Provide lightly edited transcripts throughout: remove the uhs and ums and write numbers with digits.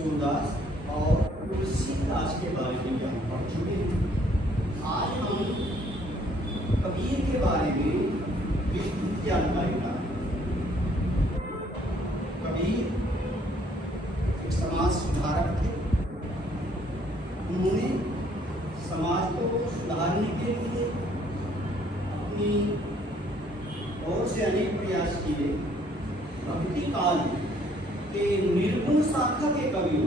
सूरदास और तुलसीदास के बारे में ज्ञान पढ़ चुके हैं। आज हम कबीर के बारे में विस्तृत जानकारी पाएंगे। कबीर एक समाज सुधारक थे। उन्होंने समाज को सुधारने के लिए अपनी ओर से अनेक प्रयास किए। भक्ति काल के निर्गुण शाखा के कवि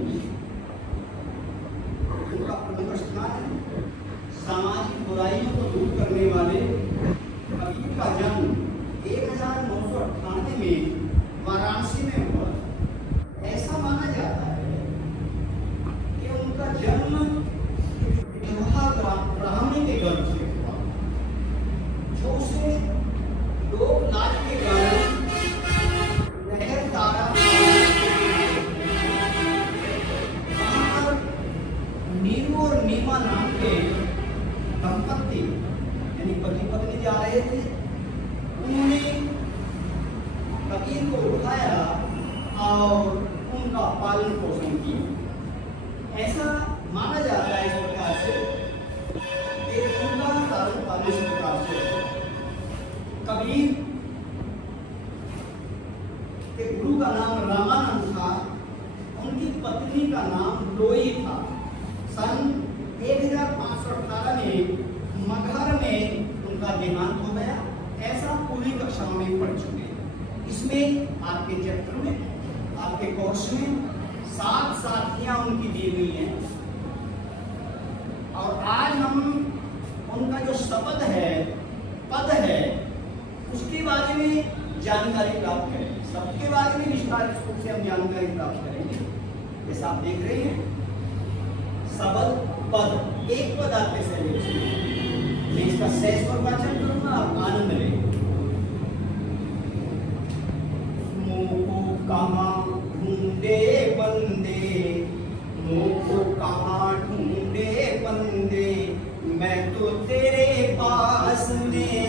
उनका प्रमुख स्थान है। सामाजिक बुराइयों को दूर करने वाले कबीर का जन्म 1998 में वाराणसी में हुआ। ऐसा माना जाता है कि उनका जन्म ब्राह्मणी के गर्भ से हुआ, जो उसे लोक लाज के कारण लहर तारा नीरू और नीमा नाम के दंपत्ति यानी पति पत्नी जा रहे थे। उन्होंने कबीर को उठाया और उनका पालन पोषण किया। ऐसा माना जाता है इस प्रकार से कि उनका लालन पालन इस प्रकार से कबीर के गुरु का नाम रामानंद था, उनकी पत्नी का नाम लोई था। सन 1518 में मगहर में उनका देहांत हो गया। ऐसा पूरी कक्षा में पढ़ चुके हैं। इसमें आपके चैप्टर में, आपके कोर्स में 7 साथियां उनकी दी हुई हैं और आज हम उनका जो शब्द है, पद है, उसके बारे में जानकारी प्राप्त करेंगे। सबके बारे में विस्तारित रूप से हम जानकारी प्राप्त करेंगे। जैसा आप देख रहे हैं, शब्द पद, एक पद आपके शरीर से मैं इसका सहज पर वाचन करूंगा, आप आनंद लें। मोह कहाँ ढूंढे बंदे, मोह कहाँ ढूंढे बंदे, मैं तो तेरे पास में,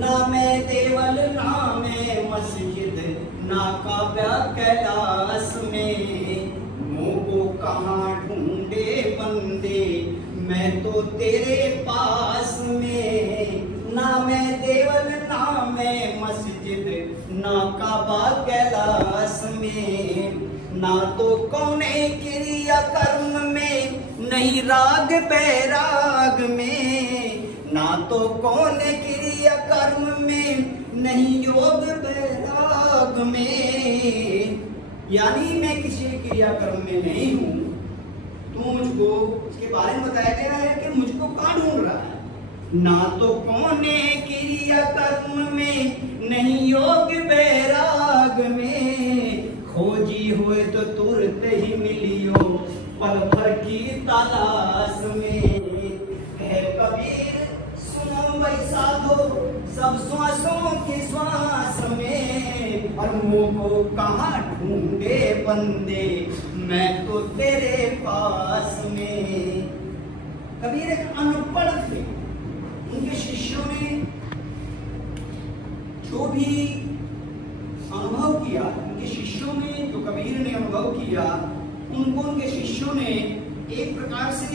ना मैं देवल ना मैं मस्जिद, ना काबा कैलाश में। मोह कहाँ ढूंढे बंदे, मैं तो तेरे पास में, ना मैं देवल ना मैं मस्जिद, ना काबा कैलाश में। ना तो कौने क्रिया कर्म में, नहीं राग बैराग में, ना तो कौने क्रिया कर्म में, नहीं योग बैराग में। यानी मैं किसी क्रिया कर्म में नहीं हूँ। तू मुझको इसके बारे में बताया गया है कि मुझको कहाँ ढूंढ रहा है। ना तो कौने क्रिया कर्म में, नहीं योग बैराग में। खोजी हुए तो तुरंत ही मिलियो, पल भर की तलाश में। है कबीर सुनो वैसा दो, सब श्वासों के श्वास में। और मुँह को कहाँ ढूंढे बंदे, मैं तो तेरे पास में। कबीर एक अनपढ़ थे। उनके शिष्यों ने जो भी अनुभव किया, उनके शिष्यों ने जो कबीर ने अनुभव किया, उनको उनके शिष्यों ने एक प्रकार से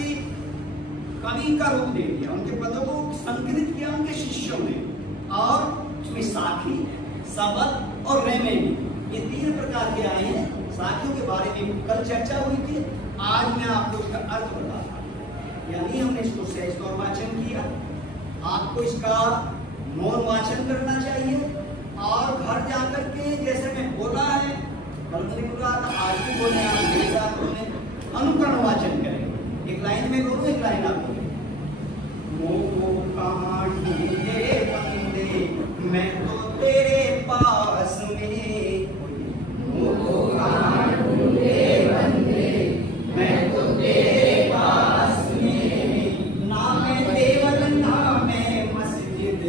कवि का रूप दे दिया। उनके पदों को संकलित किया उनके शिष्यों ने। और उसमें साखी, सबद और रेमेनी, ये 3 प्रकार के आए हैं। साखियों के बारे में कल चर्चा हुई थी। आज मैं आपको इसका अर्थ बताता हूँ। यानी हमने इसको सहज तौर वाचन किया। आपको इसका मौन वाचन करना चाहिए और घर जाकर के जैसे मैं बोला है, कल नहीं बोला था, आज भी बोले, आप मेरे साथ बोले, अनुकरण वाचन करेंगे। एक लाइन में बोलूं, एक लाइन आप बोले। मोह कहाँ ढूंढे बंदे, मैं तो तेरे पास में। मोह कहाँ ढूंढे बंदे, मैं तो तेरे पास में। ना मैं देवल ना मैं मस्जिद,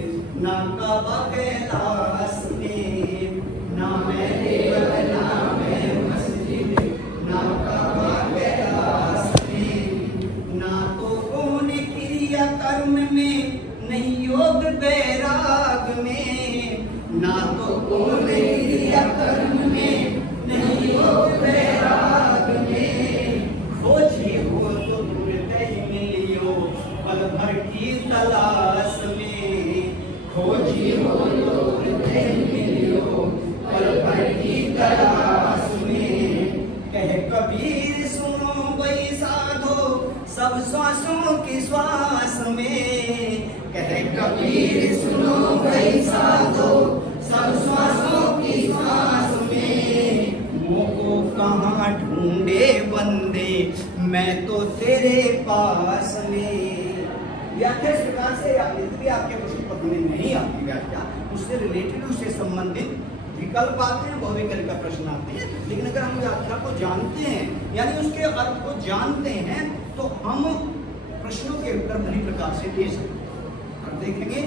ना काबा कैलाश में। ना मैं देवल ना मैं मस्जिद, ना काबा कैलाश में। ना तो कौन क्रिया कर्म में, नहीं योग बैराग में। ना तो कौन क्रिया कर्म में, नहीं योग बैराग में। पल भर की तलाश में, खोजी हो लोग मिलियो पल भर की तलाश में। कह कबीर सुनो भाई साधो सब श्वासों की श्वास में, कह कबीर सुनो भाई साधो सब श्वासों की श्वास में। मोको कहाँ ढूंढे बंदे मैं तो तेरे पास में। व्याख्या इस प्रकार से भी आपके प्रश्न पत्र में नहीं आती व्याख्या, उससे रिलेटेड उससे संबंधित विकल्प आते हैं, बहुविकल्प का प्रश्न आते हैं। लेकिन अगर हम व्याख्या को जानते हैं यानी उसके अर्थ को जानते हैं तो हम प्रश्नों के उत्तर भली प्रकार से दे सकते हैं। अब देखेंगे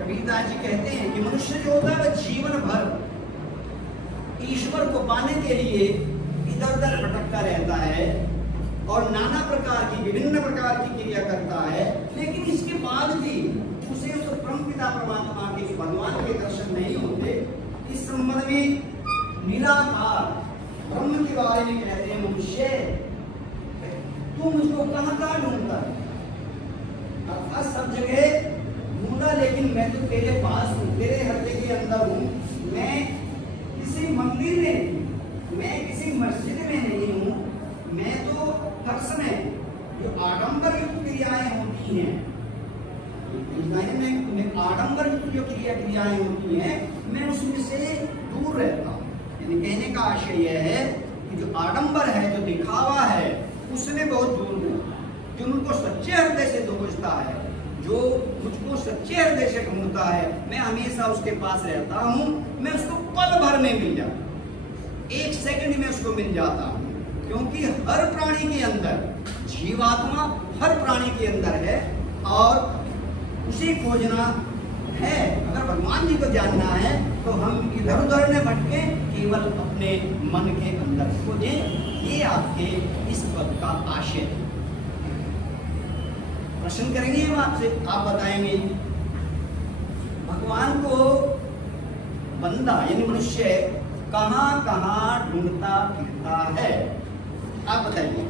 कबीरदास जी कहते हैं कि मनुष्य जो होता है वह जीवन भर ईश्वर को पाने के लिए इधर उधर भटकता रहता है और नाना प्रकार की विभिन्न प्रकार की क्रिया करता है, लेकिन इसके बाद भी उसे उस परमपिता परमात्मा के भगवान के दर्शन नहीं होते। इस संबंध में निराकार ब्रह्म के बारे में कहते हैं मनुष्य तू मुझको कहाँ कहाँ ढूंढता है, अर्थात सब जगह ढूंढा लेकिन मैं तो तेरे पास हूँ, तेरे हृदय के अंदर हूँ। मैं किसी मंदिर में, मैं किसी मस्जिद में नहीं हूँ। मैं तो हर समय जो आडंबर युक्त क्रियाएं होती हैं, में आडंबर युक्त जो क्रियाएं होती हैं, मैं उसमें से दूर रहता हूँ। यानी कहने का आशय यह है कि जो आडंबर है, जो दिखावा है, उसमें बहुत दूर रहता। जो उनको सच्चे हृदय से ढूंढता है, जो मुझको सच्चे हृदय से ढूंढता है, मैं हमेशा उसके पास रहता हूँ। मैं उसको पल भर में मिल जाता हूँ, एक सेकंड में उसको मिल जाता हूँ, क्योंकि हर प्राणी के अंदर जीवात्मा हर प्राणी के अंदर है और उसे खोजना है। अगर भगवान जी को जानना है तो हम इधर उधर न भटके, केवल अपने मन के अंदर खोजें। ये आपके इस पद का आशय है। प्रश्न करेंगे हम आपसे, आप बताएंगे भगवान को बंदा यानी मनुष्य कहाँ कहाँ ढूंढता फिरता है, आप बताइए।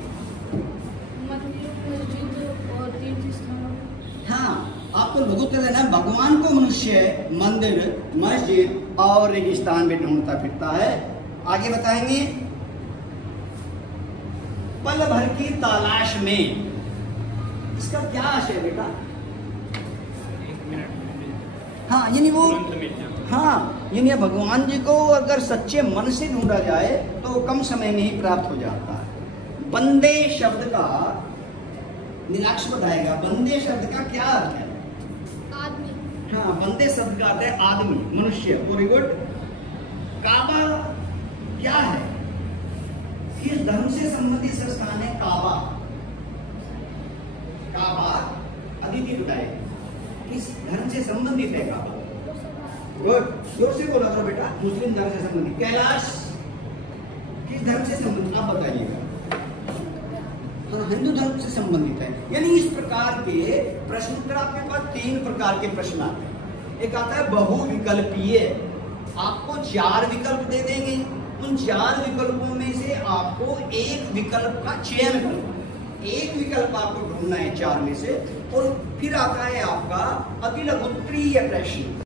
हाँ, आपको लघुत्तर देना है। भगवान को मनुष्य मंदिर, मस्जिद और रेगिस्तान में ढूंढता फिरता है। आगे बताएंगे पल भर की तलाश में, इसका क्या आशय है बेटा? हाँ, यानी वो यानी भगवान जी को अगर सच्चे मन से ढूंढा जाए तो कम समय में ही प्राप्त हो जाता है। बंदे शब्द का निराक्ष बताएगा। बंदे शब्द का क्या अर्थ है? आदमी। हाँ, बंदे शब्द का अर्थ है आदमी, मनुष्य। Very good. काबा क्या है? किस धर्म से संबंधित स्थान है काबा? काबा अदिति बताए किस धर्म से संबंधित है काबा? गुड, जोर से बोला था बेटा। मुस्लिम धर्म से संबंधित। कैलाश किस धर्म से संबंधित, आप बताइएगा। हिंदू धर्म से संबंधित है। यानी इस प्रकार के प्रश्न उत्तर आपके पास 3 प्रकार के प्रश्न आते हैं। एक आता है बहुविकल्पीय, आपको 4 विकल्प दे देंगे। उन 4 विकल्पों में से आपको एक विकल्प का चयन करना, एक विकल्प आपको ढूंढना है 4 में से। और फिर आता है आपका अति लघुत्तरीय प्रश्न।